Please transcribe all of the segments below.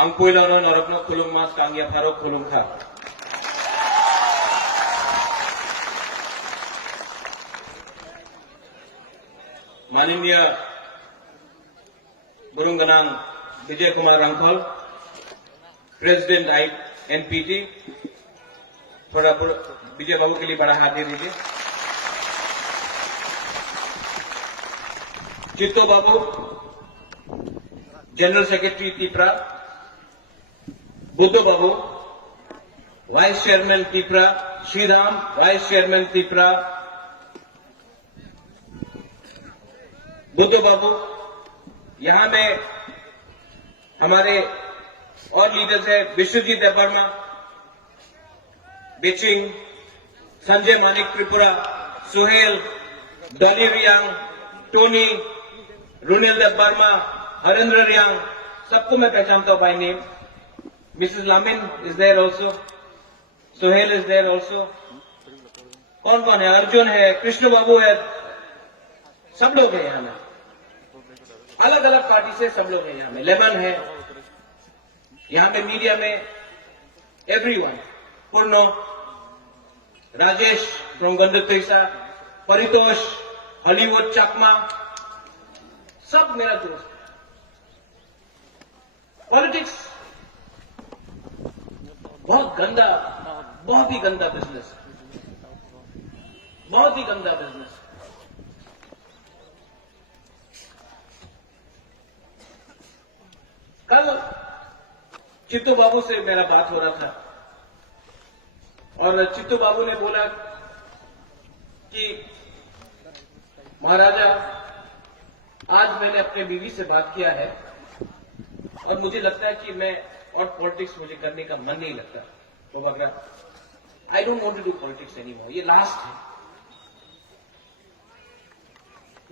Angpuilanon Arapna Kulung Mas Kangya Farok Kulung Kha. माननीय गुरुंगनाम Vijay Kumar Rankhol, president INPT, थोड़ा विजय बाबू के लिए बड़ा हाथ दे दीजिए। Chitto babu, general secretary Tipra, Buddho babu, vice chairman Tipra, Shriram, vice chairman Tipra, Buddho babu, यहां में हमारे और लीडर्स हैं विश्वजीत वर्मा, बिचिंग, संजय मानिक त्रिपुरा, सुहेल, डॉली रियांग, टोनी, रुनेल वर्मा, हरेंद्र रियांग, सबको मैं पहचानता हूं by name. Mrs Lamin is there also, Suhel is there also. कौन कौन है? अर्जुन है, कृष्ण बाबू है, सब लोग हैं यहां में, अलग अलग पार्टी से सब लोग हैं यहां में। लेमन है यहां में, मीडिया में everyone, Purno, Rajesh from Gandatwisa, Paritosh, Hollywood Chakma, सब मेरा दोस्त। पॉलिटिक्स बहुत गंदा, बहुत ही गंदा बिजनेस, बहुत ही गंदा बिजनेस। कल चित्तू बाबू से मेरा बात हो रहा था और चित्तू बाबू ने बोला कि महाराजा, आज मैंने अपने बीवी से बात किया है और मुझे लगता है कि मैं और पॉलिटिक्स मुझे करने का मन नहीं लगता। तो वगैरह I don't want to do politics anymore, ये लास्ट है।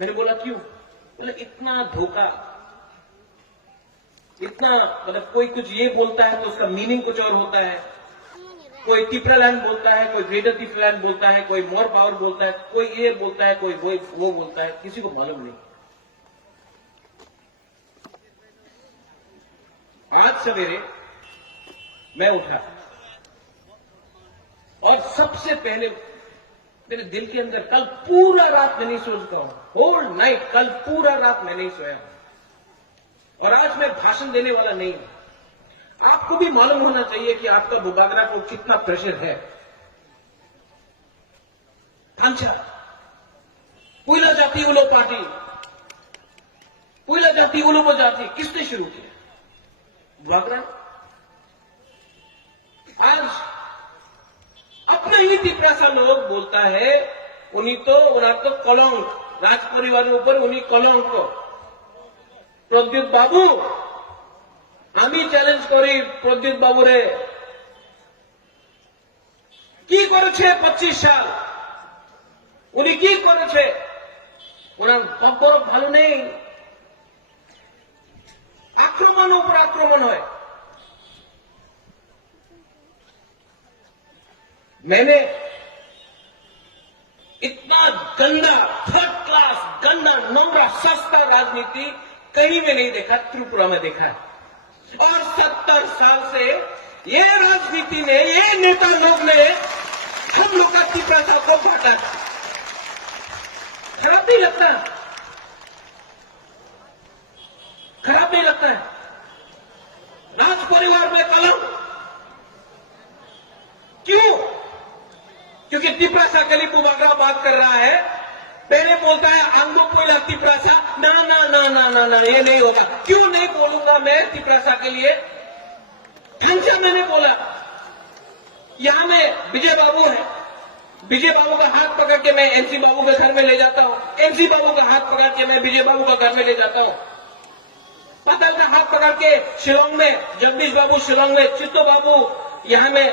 मैंने बोला क्यों? बोला इतना धोखा, इतना, मतलब कोई कुछ ये बोलता है तो उसका मीनिंग कुछ और होता है। कोई तिपरालैंड बोलता है, कोई ग्रेटर तिपरालैंड बोलता है, कोई मोर पावर बोलता है, कोई ये बोलता है, कोई वो बोलता है, किसी को मालूम नहीं। आज सवेरे मैं उठा और सबसे पहले मेरे दिल के अंदर, कल पूरा रात मैं नहीं सो चुका हूं, होल नाइट, कल पूरा रात मैं नहीं सोया और आज मैं भाषण देने वाला नहीं हूं। आपको भी मालूम होना चाहिए कि आपका बुबागरा को कितना प्रेशर है। थांचा पुइला जाति उलो पार्टी, पुइला जाति उलो जाति किसने शुरू किया? बुबागरा। आज अपने ही तिपरासा लोग बोलता है उन्हीं तो कलंक, राज परिवार ऊपर उन्हीं कलंक। प्रद्युत बाबू, আমি চ্যালেঞ্জ করি প্রদ্যুৎ বাবুরে, কি করেছে 25 সাল, উনি কি করেছে? ওনার খবর ভালো নেই, আক্রমণ উপর আক্রমণ হয়। मैंने इतना गंदा, थर्ड क्लास, गंदा, नोंगरा, सस्ता राजनीति कहीं में नहीं देखा, त्रिपुरा में देखा है। और 70 साल से ये राजनीति ने, ये नेता लोग ने हम लोग का तिपरा को बांटा। खराब नहीं लगता? खराब नहीं लगता है? राज परिवार में कलंक क्यों? क्योंकि तिपरासा के लिए बुबागरा बात कर रहा है, पहले बोलता है आंगो पोइला तिपरासा, ना ना ना ना ना ना, ये नहीं होगा। क्यों नहीं बोलूंगा मैं तिपरासा के लिए? ढंचा मैंने बोला। यहां में विजय बाबू है, विजय बाबू का हाथ पकड़ के मैं एमसी बाबू के घर में ले जाता हूं, एमसी बाबू का हाथ पकड़ के मैं विजय बाबू का घर में ले जाता हूं, पतल का हाथ पकड़ के शिलोंग में जगदीश बाबू, शिलोंग में चित्तो बाबू, यहां में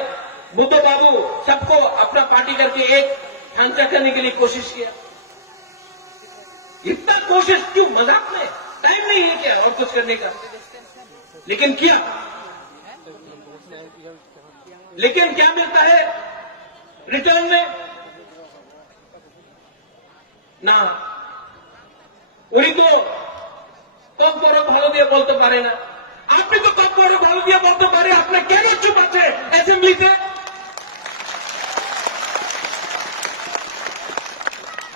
बुद्धो बाबू, सबको अपना पार्टी करके एक ढांचा करने के लिए कोशिश किया। इतना कोशिश क्यों? मजाक में टाइम नहीं है क्या और कुछ करने का? लेकिन किया। लेकिन क्या मिलता है रिटर्न में? ना, उन्हीं तो कब करो भालो दिए बोलते पारे ना। আপনি তো কত বড় ভালো দিয়ে বলতে পারে আপনার কেন চুপ আছে অ্যাসেম্বলিতে?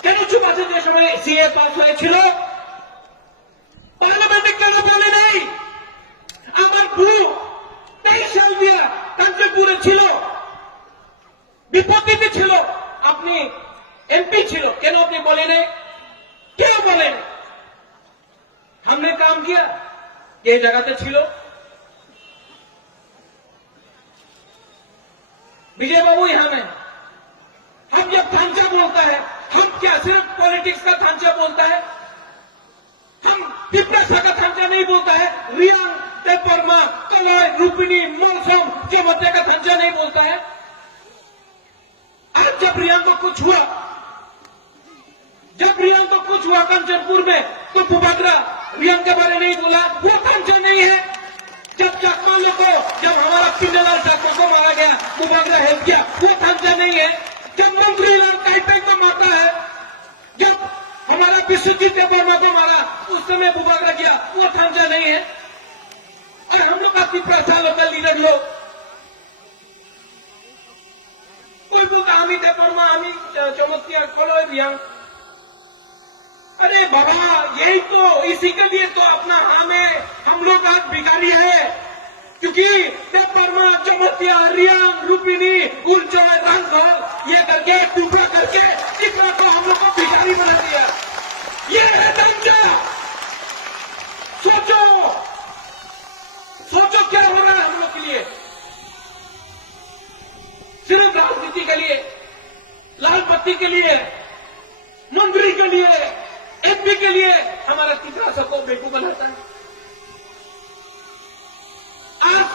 কেন চুপ আছে যে সময় সিএ পাস হয়েছিল? পার্লামেন্টে কেন বলে নেই? আমার বউ 23 সাল দিয়া কাঞ্চনপুরে ছিল, বিপত্তিতে ছিল, আপনি एमपी ছিল, কেন আপনি বলেন? কেন বলেন? हमने काम किया, ये जगह ছিল। विजय बाबू यहां में हम जब थांचा बोलता है, हम क्या सिर्फ पॉलिटिक्स का थांचा बोलता है? हम तिप्रासा का थांचा नहीं बोलता है, रियांग, देवबर्मा, कलय, रूपिणी, मौसम, चमत्या का थांचा नहीं बोलता है। आज जब रियांग को कुछ हुआ, कांचनपुर में, तो बुबागरा रियांग के बारे नहीं बोला, वो थांचा नहीं है। जब चकमा को, जब हमारा पिंडलाल ठाकुर को मारा गया, बुबागरा हेल्प किया, वो थांचा नहीं है। जब मंत्रीलाल काइपेंग को मारता है, जब हमारा विश्वजीत देवबर्मा को मारा, उस समय बुबागरा किया, वो थांचा नहीं है। और हम लोग काफी प्रसार लोकल लीडर लोग कोई बोलता हमी देवबर्मा, हमी चमत्या, कलय, रियांग। अरे बाबा, यही तो, इसी के लिए तो अपना हमें हम लोग आज भिखारी है, क्योंकि देवबर्मा, चमत्या, रियांग, रूपिणी, उलचोय, रंगघर, ये करके टुकड़ा करके चित्रा को हम लोग को भिखारी बना दिया। ये है दंगा। सोचो सोचो क्या हो रहा है हम लोग के लिए। सिर्फ राजनीति के लिए, लाल पत्ती के लिए, मंत्री के लिए, एमपी के लिए हमारा चित्रा सबको बेवकूफ बनाता है। आज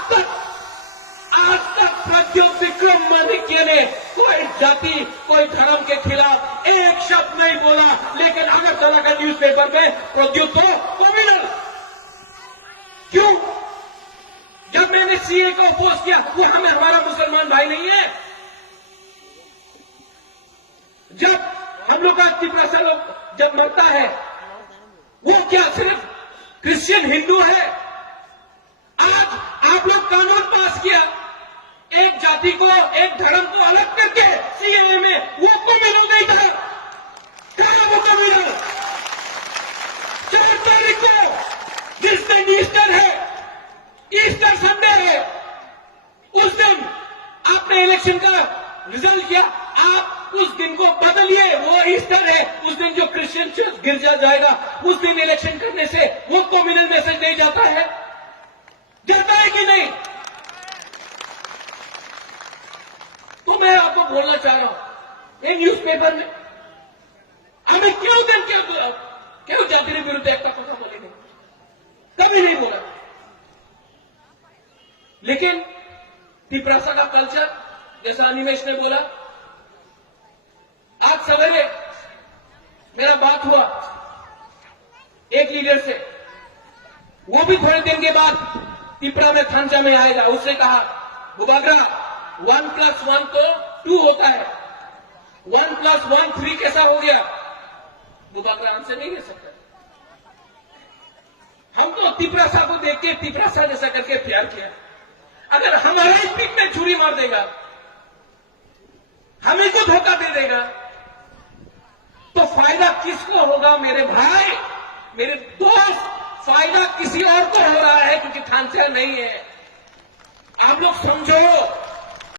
तक प्रद्योत विक्रम माणिक्य ने कोई जाति, कोई धर्म के खिलाफ एक शब्द नहीं बोला, लेकिन अगरतला का न्यूज़पेपर में प्रद्योत तो कम्युनल। क्यों? जब मैंने सीए को अपोज किया, वो हमारा मुसलमान भाई नहीं है। जब हम लोग का तिप्रासा लोग जब मरता है, वो क्या सिर्फ क्रिश्चियन हिंदू है? आज आप लोग कानून पास किया, एक जाति को, एक धर्म को अलग करके सीएए में, वो कम्युनल नहीं था। क्या वो कम्युनल? 4 तारीख को जिस दिन ईस्टर है, ईस्टर संडे है, उस दिन आपने इलेक्शन का रिजल्ट किया, आप उस दिन को बदलिए, वो ईस्टर है, उस दिन जो क्रिश्चियन चर्च गिरजा जाएगा, उस दिन इलेक्शन करने से वो कम्युनल मैसेज नहीं जाता है? जाता है कि नहीं? तो मैं आपको बोलना चाह रहा हूं, ये न्यूज़पेपर में हमें क्यों जाति विरुद्ध एक कथा बोले नहीं, कभी नहीं बोला। लेकिन तिप्रासा का कल्चर, जैसा अनिमेश ने बोला, आज सवेरे मेरा बात हुआ एक लीडर से, वो भी थोड़े दिन के बाद तिप्रा में थांचा में आएगा। उससे कहा, बुबागरा 1+1 तो 2 होता है, 1+1 3 कैसा हो गया? बुबागरा हमसे नहीं ले सकता। हम तो तिप्रासा को देख के तिप्रासा जैसा करके प्यार किया। अगर हमारा स्पीक में छुरी मार देगा, हमें को धोखा दे देगा, तो फायदा किसको होगा? मेरे भाई, मेरे दोस्त, फायदा किसी और को हो रहा है, क्योंकि थांचा नहीं है। आप लोग समझो,